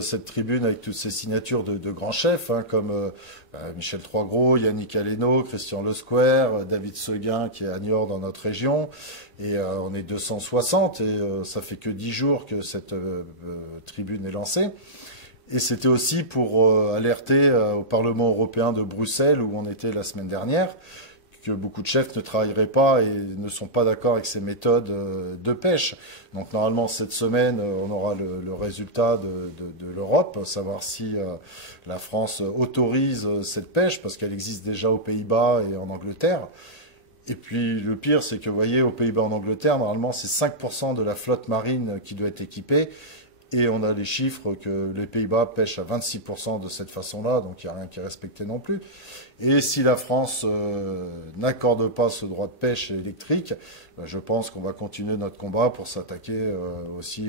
Cette tribune avec toutes ces signatures de grands chefs, hein, comme Michel Troisgros, Yannick Aleno, Christian Le Square, David Seguin qui est à Niort dans notre région. Et on est 260 et ça fait que 10 jours que cette tribune est lancée. Et c'était aussi pour alerter au Parlement européen de Bruxelles, où on était la semaine dernière, que beaucoup de chefs ne travailleraient pas et ne sont pas d'accord avec ces méthodes de pêche. Donc normalement, cette semaine, on aura le résultat de l'Europe, savoir si la France autorise cette pêche, parce qu'elle existe déjà aux Pays-Bas et en Angleterre. Et puis le pire, c'est que vous voyez, aux Pays-Bas, en Angleterre, normalement, c'est 5% de la flotte marine qui doit être équipée. Et on a les chiffres que les Pays-Bas pêchent à 26% de cette façon-là, donc il n'y a rien qui est respecté non plus. Et si la France n'accorde pas ce droit de pêche électrique, je pense qu'on va continuer notre combat pour s'attaquer aussi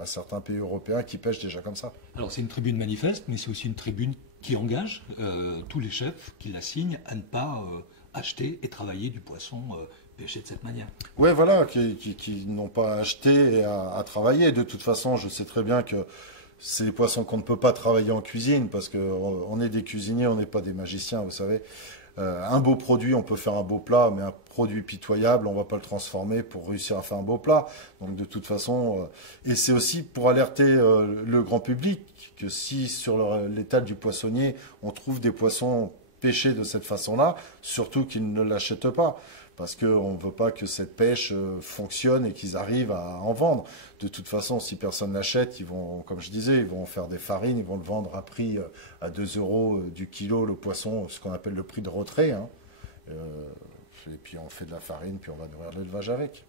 à certains pays européens qui pêchent déjà comme ça. Alors c'est une tribune manifeste, mais c'est aussi une tribune qui engage tous les chefs qui la signent à ne pas acheter et travailler du poisson pêcher de cette manière. Oui, voilà, qui n'ont pas acheté et à travailler. De toute façon, je sais très bien que c'est des poissons qu'on ne peut pas travailler en cuisine parce qu'on est des cuisiniers, on n'est pas des magiciens, vous savez. Un beau produit, on peut faire un beau plat, mais un produit pitoyable, on ne va pas le transformer pour réussir à faire un beau plat. Donc de toute façon, et c'est aussi pour alerter le grand public que si sur l'étal du poissonnier, on trouve des poissons pêchés de cette façon-là, surtout qu'ils ne l'achètent pas. Parce qu'on ne veut pas que cette pêche fonctionne et qu'ils arrivent à en vendre. De toute façon, si personne l'achète, ils vont, comme je disais, ils vont faire des farines, ils vont le vendre à prix à 2 € du kilo, le poisson, ce qu'on appelle le prix de retrait. Hein. Et puis on fait de la farine, puis on va nourrir l'élevage avec.